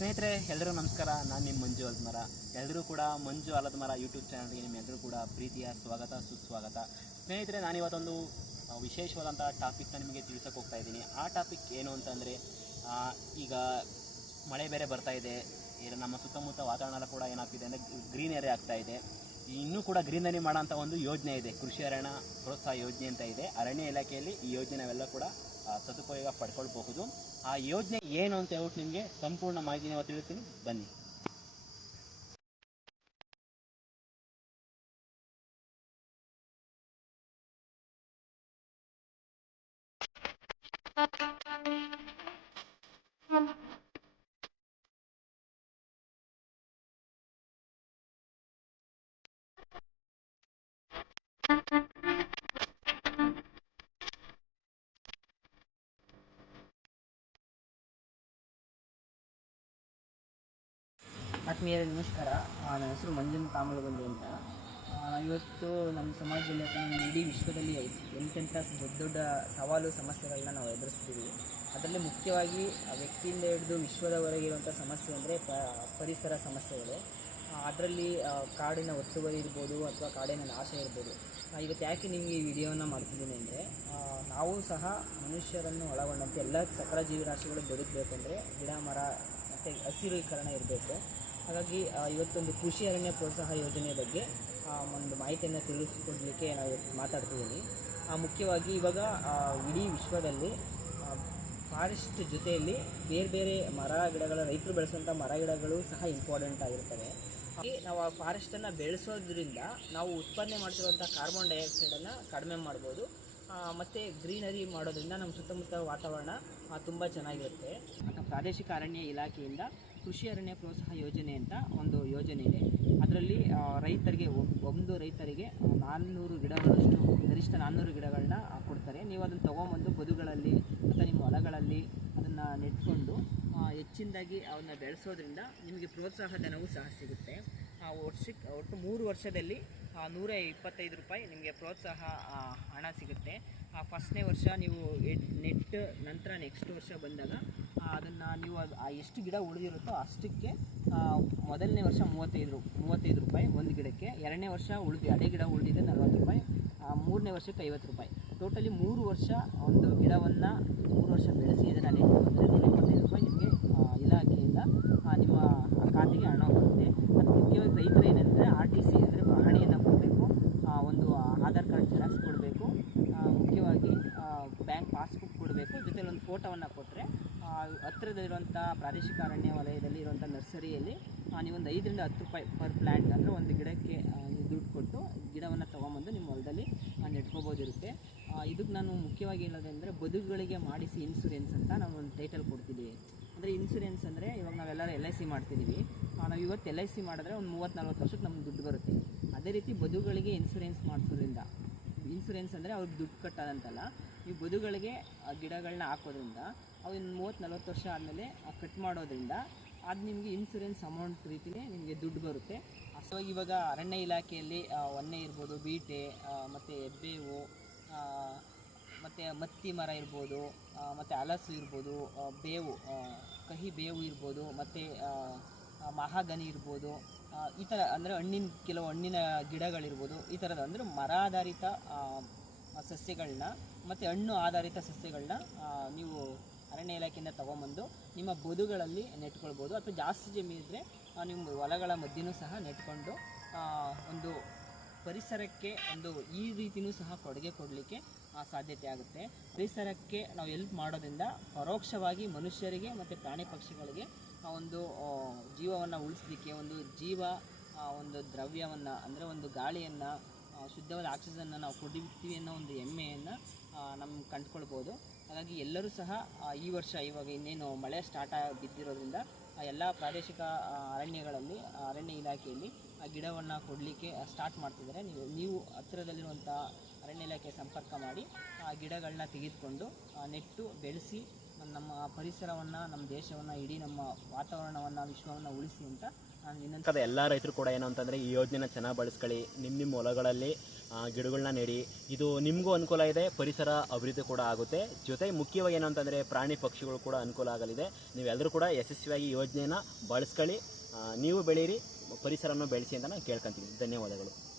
ಸ್ನೇಹಿತರೆ ಎಲ್ಲರೂ ನಮಸ್ಕಾರ. ನಾನು ನಿಮ್ಮ ಮಂಜು ಅಲದ ಮರ ಎಲ್ಲರೂ ಕೂಡ ಮಂಜು ಅಲದ ಮರ ಯೂಟ್ಯೂಬ್ ಚಾನಲ್ಗೆ ನಿಮ್ಮೆಲ್ಲರೂ ಕೂಡ ಪ್ರೀತಿಯ ಸ್ವಾಗತ, ಸುಸ್ವಾಗತ. ಸ್ನೇಹಿತರೆ ನಾನಿವತ್ತೊಂದು ಇವತ್ತೊಂದು ವಿಶೇಷವಾದಂಥ ಟಾಪಿಕ್ನ ನಿಮಗೆ ತಿಳಿಸೋಕೆ ಹೋಗ್ತಾ ಇದ್ದೀನಿ. ಆ ಟಾಪಿಕ್ ಏನು ಅಂತಂದರೆ ಈಗ ಮಳೆ ಬೇರೆ ಬರ್ತಾ ಇದೆ. ನಮ್ಮ ಸುತ್ತಮುತ್ತ ವಾತಾವರಣ ಕೂಡ ಏನಾಗ್ತಿದೆ ಅಂದರೆ ಗ್ರೀನರಿ ಆಗ್ತಾ ಇದೆ. ಇನ್ನೂ ಕೂಡ ಗ್ರೀನರಿ ಮಾಡೋಂಥ ಒಂದು ಯೋಜನೆ ಇದೆ. ಕೃಷಿ ಅರಣ್ಯ ಪ್ರೋತ್ಸಾಹ ಯೋಜನೆ ಅಂತ ಇದೆ. ಅರಣ್ಯ ಇಲಾಖೆಯಲ್ಲಿ ಈ ಯೋಜನೆ ನಾವೆಲ್ಲ ಕೂಡ ಸದುಪಯೋಗ ಪಡ್ಕೊಳ್ಬಹುದು. ಆ ಯೋಜನೆ ಏನು ಅಂತ ಹೇಳ್ಬಿಟ್ಟು ನಿಮಗೆ ಸಂಪೂರ್ಣ ಮಾಹಿತಿ ನಾವು ತಿಳಿಸ್ತೀನಿ. ಬನ್ನಿ. ಆತ್ಮೀಯರೇ, ನಮಸ್ಕಾರ. ನನ್ನ ಹೆಸರು ಮಂಜನ್ ಕಾಮಲಗುಂದಿ ಅಂತ. ಇವತ್ತು ನಮ್ಮ ಸಮಾಜದಲ್ಲಿ ಅಥವಾ ಇಡೀ ವಿಶ್ವದಲ್ಲಿ ಎಂತೆಂಥ ದೊಡ್ಡ ದೊಡ್ಡ ಸವಾಲು, ಸಮಸ್ಯೆಗಳನ್ನ ನಾವು ಎದುರಿಸ್ತೀವಿ ಅದರಲ್ಲಿ ಮುಖ್ಯವಾಗಿ ವ್ಯಕ್ತಿಯಿಂದ ಹಿಡಿದು ವಿಶ್ವದವರೆಗೆ ಇರುವಂಥ ಸಮಸ್ಯೆ ಅಂದರೆ ಪರಿಸರ ಸಮಸ್ಯೆಗಳು. ಅದರಲ್ಲಿ ಕಾಡಿನ ಒತ್ತುವರಿ ಇರ್ಬೋದು ಅಥವಾ ಕಾಡಿನ ನಾಶ ಇರ್ಬೋದು. ಇವತ್ತು ಯಾಕೆ ನಿಮಗೆ ಈ ವಿಡಿಯೋನ ಮಾಡ್ತಿದ್ದೀನಿ ಅಂದರೆ ನಾವು ಸಹ ಮನುಷ್ಯರನ್ನು ಒಳಗೊಂಡಂತೆ ಎಲ್ಲ ಸಕಲ ಜೀವರಾಶಿಗಳು ಬದುಕಬೇಕಂದ್ರೆ ಗಿಡ, ಮರ ಮತ್ತು ಹಸಿರೀಕರಣ ಇರಬೇಕು. ಹಾಗಾಗಿ ಇವತ್ತೊಂದು ಕೃಷಿ ಅರಣ್ಯ ಪ್ರೋತ್ಸಾಹ ಯೋಜನೆ ಬಗ್ಗೆ ಒಂದು ಮಾಹಿತಿಯನ್ನು ತಿಳಿಸಿಕೊಡಲಿಕ್ಕೆ ಇವತ್ತು ಮಾತಾಡ್ತಿದ್ದೀನಿ. ಮುಖ್ಯವಾಗಿ ಇವಾಗ ಇಡೀ ವಿಶ್ವದಲ್ಲಿ ಫಾರೆಸ್ಟ್ ಜೊತೆಯಲ್ಲಿ ಬೇರೆ ಬೇರೆ ಮರ ಗಿಡಗಳ, ರೈತರು ಬೆಳೆಸುವಂಥ ಮರ ಗಿಡಗಳು ಸಹ ಇಂಪಾರ್ಟೆಂಟ್ ಆಗಿರ್ತವೆ. ನಾವು ಆ ಫಾರೆಸ್ಟನ್ನು ಬೆಳೆಸೋದ್ರಿಂದ ನಾವು ಉತ್ಪಾದನೆ ಮಾಡ್ತಿರುವಂಥ ಕಾರ್ಬನ್ ಡೈಆಕ್ಸೈಡನ್ನು ಕಡಿಮೆ ಮಾಡ್ಬೋದು. ಮತ್ತು ಗ್ರೀನರಿ ಮಾಡೋದ್ರಿಂದ ನಮ್ಮ ಸುತ್ತಮುತ್ತ ವಾತಾವರಣ ತುಂಬ ಚೆನ್ನಾಗಿರುತ್ತೆ. ಪ್ರಾದೇಶಿಕ ಅರಣ್ಯ ಇಲಾಖೆಯಿಂದ ಕೃಷಿ ಅರಣ್ಯ ಪ್ರೋತ್ಸಾಹ ಯೋಜನೆ ಅಂತ ಒಂದು ಯೋಜನೆ ಇದೆ. ಅದರಲ್ಲಿ ರೈತರಿಗೆ ಒಂದು ರೈತರಿಗೆ ನಾನ್ನೂರು ಗಿಡಗಳಷ್ಟು, ಗರಿಷ್ಠ ನಾನ್ನೂರು ಗಿಡಗಳನ್ನ ಕೊಡ್ತಾರೆ. ನೀವು ಅದನ್ನು ತೊಗೊಂಬಂದು ಬದುಗಳಲ್ಲಿ ಮತ್ತು ನಿಮ್ಮ ಹೊಲಗಳಲ್ಲಿ ಅದನ್ನು ನೆಟ್ಕೊಂಡು ಹೆಚ್ಚಿನದಾಗಿ ಅವನ್ನ ಬೆಳೆಸೋದ್ರಿಂದ ನಿಮಗೆ ಪ್ರೋತ್ಸಾಹ ಧನವೂ ಸಹ ಸಿಗುತ್ತೆ. ವರ್ಷಕ್ಕೆ ಒಟ್ಟು ಮೂರು ವರ್ಷದಲ್ಲಿ ನೂರ ಇಪ್ಪತ್ತೈದು ರೂಪಾಯಿ ನಿಮಗೆ ಪ್ರೋತ್ಸಾಹ ಹಣ ಸಿಗುತ್ತೆ. ಫಸ್ಟ್ನೇ ವರ್ಷ ನೀವು ನೆಟ್ ನಂತರ ನೆಕ್ಸ್ಟ್ ವರ್ಷ ಬಂದಾಗ ಅದನ್ನು ನೀವು ಅದು ಆ ಎಷ್ಟು ಗಿಡ ಉಳಿದಿರುತ್ತೋ ಅಷ್ಟಕ್ಕೆ ಮೊದಲನೇ ವರ್ಷ ಮೂವತ್ತೈದು ಮೂವತ್ತೈದು ರೂಪಾಯಿ ಒಂದು ಗಿಡಕ್ಕೆ. ಎರಡನೇ ವರ್ಷ ಉಳಿದು ಅದೇ ಗಿಡ ಉಳಿದಿದೆ ನಲ್ವತ್ತು ರೂಪಾಯಿ. ಆ, ಮೂರನೇ ವರ್ಷಕ್ಕೆ ಐವತ್ತು ರೂಪಾಯಿ. ಟೋಟಲಿ ಮೂರು ವರ್ಷ ಒಂದು ಗಿಡವನ್ನು ಮೂರು ವರ್ಷ ಬೆಳೆಸಿ ಇದನ್ನು ನೆಟ್ಟು ಇಪ್ಪತ್ತೈದು ರೂಪಾಯಿ ನಿಮಗೆ ಆ, ಇಲಾಖೆಯಿಂದ ಆ, ನಿಮ್ಮ ಖಾತೆಗೆ ಹಣ ಬರುತ್ತೆ ಮತ್ತು ಮುಖ್ಯವಾಗಿ ರೈತರು ಕೊಟ್ಟರೆ ಹತ್ತಿರದಲ್ಲಿರುವಂಥ ಪ್ರಾದೇಶಿಕ ಅರಣ್ಯ ವಲಯದಲ್ಲಿ ಇರುವಂಥ ನರ್ಸರಿಯಲ್ಲಿ ನೀವು ನೀವೊಂದು ಐದರಿಂದ ಹತ್ತು ರೂಪಾಯಿ ಪರ್ ಪ್ಲ್ಯಾಂಟ್ ಅಂದರೆ ಒಂದು ಗಿಡಕ್ಕೆ ದುಡ್ಡು ಕೊಟ್ಟು ಗಿಡವನ್ನು ತೊಗೊಂಬಂದು ನಿಮ್ಮ ಹೊಲದಲ್ಲಿ ನೆಟ್ಕೋಬೋದಿರುತ್ತೆ ಇದಕ್ಕೆ ನಾನು ಮುಖ್ಯವಾಗಿ ಹೇಳೋದಂದರೆ ಬದುಕುಗಳಿಗೆ ಮಾಡಿಸಿ ಇನ್ಸೂರೆನ್ಸ್ ಅಂತ ನಾವು ಒಂದು ಟೈಟಲ್ ಕೊಡ್ತಿದ್ದೀವಿ. ಅಂದರೆ ಇನ್ಸೂರೆನ್ಸ್ ಅಂದರೆ ಇವಾಗ ನಾವೆಲ್ಲರೂ ಎಲ್ ಐ ಸಿ ಮಾಡ್ತಿದ್ದೀವಿ. ನಾವು ಇವತ್ತು ಎಲ್ ಐ ಸಿ ಮಾಡಿದ್ರೆ ಒಂದು ಮೂವತ್ತು ನಲ್ವತ್ತು ವರ್ಷಕ್ಕೆ ನಮ್ಗೆ ದುಡ್ಡು ಬರುತ್ತೆ. ಅದೇ ರೀತಿ ಬದುಗಳಿಗೆ ಇನ್ಸೂರೆನ್ಸ್ ಮಾಡಿಸೋದ್ರಿಂದ ಇನ್ಸೂರೆನ್ಸ್ ಅಂದರೆ ಅವ್ರಿಗೆ ದುಡ್ಡು ಕಟ್ಟೋದಂತಲ್ಲ, ಈ ಬದುಗಳಿಗೆ ಆ ಗಿಡಗಳನ್ನ ಹಾಕೋದ್ರಿಂದ ಅವು ಇನ್ನು ಮೂವತ್ತು, ನಲ್ವತ್ತು ವರ್ಷ ಆದಮೇಲೆ ಕಟ್ ಮಾಡೋದ್ರಿಂದ ಅದು ನಿಮಗೆ ಇನ್ಸೂರೆನ್ಸ್ ಅಮೌಂಟ್ ರೀತಿಯೇ ನಿಮಗೆ ದುಡ್ಡು ಬರುತ್ತೆ. ಸೊ ಇವಾಗ ಅರಣ್ಯ ಇಲಾಖೆಯಲ್ಲಿ ಒನ್ನೆ ಇರ್ಬೋದು, ಬೀಟೆ ಮತ್ತು ಎಬ್ಬೇವು ಮತ್ತು ಮತ್ತಿ ಮರ ಇರ್ಬೋದು ಮತ್ತು ಹಲಸು ಇರ್ಬೋದು ಬೇವು ಕಹಿ ಬೇವು ಇರ್ಬೋದು, ಮತ್ತು ಮಹಾಗನಿ ಇರ್ಬೋದು ಈ ಥರ ಅಂದರೆ ಹಣ್ಣಿನ, ಕೆಲವು ಹಣ್ಣಿನ ಗಿಡಗಳಿರ್ಬೋದು, ಈ ಥರದ ಅಂದರೆ ಮರ ಆಧಾರಿತ ಸಸ್ಯಗಳನ್ನ ಮತ್ತು ಹಣ್ಣು ಆಧಾರಿತ ಸಸ್ಯಗಳನ್ನ ನೀವು ಅರಣ್ಯ ಇಲಾಖೆಯಿಂದ ತೊಗೊಂಬಂದು ನಿಮ್ಮ ಬದುಗಳಲ್ಲಿ ನೆಟ್ಕೊಳ್ಬೋದು. ಅಥವಾ ಜಾಸ್ತಿ ಜಮೀನಿದ್ರೆ ಇದ್ದರೆ ನಿಮ್ಮ ಹೊಲಗಳ ಮಧ್ಯೆನೂ ಸಹ ನೆಟ್ಕೊಂಡು ಒಂದು ಪರಿಸರಕ್ಕೆ ಒಂದು ಈ ರೀತಿಯೂ ಸಹ ಕೊಡುಗೆ ಕೊಡಲಿಕ್ಕೆ ಸಾಧ್ಯತೆ ಆಗುತ್ತೆ. ಪರಿಸರಕ್ಕೆ ನಾವು ಎಲ್ಪ್ ಮಾಡೋದ್ರಿಂದ ಪರೋಕ್ಷವಾಗಿ ಮನುಷ್ಯರಿಗೆ ಮತ್ತು ಪ್ರಾಣಿ ಪಕ್ಷಿಗಳಿಗೆ ಒಂದು ಜೀವವನ್ನು ಉಳಿಸಲಿಕ್ಕೆ ಒಂದು ಜೀವ ಒಂದು ದ್ರವ್ಯವನ್ನು, ಅಂದರೆ ಒಂದು ಗಾಳಿಯನ್ನು ಶುದ್ಧವಾದ ಆಕ್ಸಿಜನ್ನ ನಾವು ಕುಡಿತೀವಿ ಅನ್ನೋ ಒಂದು ಹೆಮ್ಮೆಯನ್ನು ನಮ್ಮ ಕಂಡುಕೊಳ್ಬೋದು. ಹಾಗಾಗಿ ಎಲ್ಲರೂ ಸಹ ಈ ವರ್ಷ ಇವಾಗ ಇನ್ನೇನು ಮಳೆ ಸ್ಟಾರ್ಟ್ ಬಿದ್ದಿರೋದ್ರಿಂದ ಎಲ್ಲ ಪ್ರಾದೇಶಿಕ ಅರಣ್ಯಗಳಲ್ಲಿ ಅರಣ್ಯ ಇಲಾಖೆಯಲ್ಲಿ, ಆ, ಗಿಡವನ್ನು ಕೊಡಲಿಕ್ಕೆ ಸ್ಟಾರ್ಟ್ ಮಾಡ್ತಿದ್ದಾರೆ. ನೀವು ನೀವು ಹತ್ತಿರದಲ್ಲಿರುವಂಥ ಅರಣ್ಯ ಇಲಾಖೆ ಸಂಪರ್ಕ ಮಾಡಿ, ಆ ಗಿಡಗಳನ್ನ ತೆಗೆದುಕೊಂಡು ನೆಟ್ಟು ಬೆಳೆಸಿ ನಮ್ಮ ಪರಿಸರವನ್ನು, ನಮ್ಮ ದೇಶವನ್ನು, ಇಡೀ ನಮ್ಮ ವಾತಾವರಣವನ್ನು, ವಿಶ್ವವನ್ನ ಉಳಿಸಿ ಅಂತ ನಾನು ಎಲ್ಲ ರೈತರು ಕೂಡ ಏನು ಅಂತಂದರೆ, ಈ ಯೋಜನೆನ ಚೆನ್ನಾಗಿ ಬಳಸ್ಕೊಳ್ಳಿ. ನಿಮ್ಮ ನಿಮ್ಮ ಹೊಲಗಳಲ್ಲಿ ಗಿಡಗಳನ್ನ ನೆಡಿ. ಇದು ನಿಮಗೂ ಅನುಕೂಲ ಇದೆ, ಪರಿಸರ ಅಭಿವೃದ್ಧಿ ಕೂಡ ಆಗುತ್ತೆ. ಜೊತೆಗೆ ಮುಖ್ಯವಾಗಿ ಏನು ಅಂತಂದರೆ, ಪ್ರಾಣಿ ಪಕ್ಷಿಗಳು ಕೂಡ ಅನುಕೂಲ ಆಗಲಿದೆ. ನೀವೆಲ್ಲರೂ ಕೂಡ ಯಶಸ್ವಿಯಾಗಿ ಯೋಜನೆಯನ್ನು ಬಳಸ್ಕೊಳ್ಳಿ. ನೀವು ಬೆಳೀರಿ, ಪರಿಸರವನ್ನು ಬೆಳೆಸಿ ಅಂತ ನಾನು ಕೇಳ್ಕೊತೀನಿ. ಧನ್ಯವಾದಗಳು.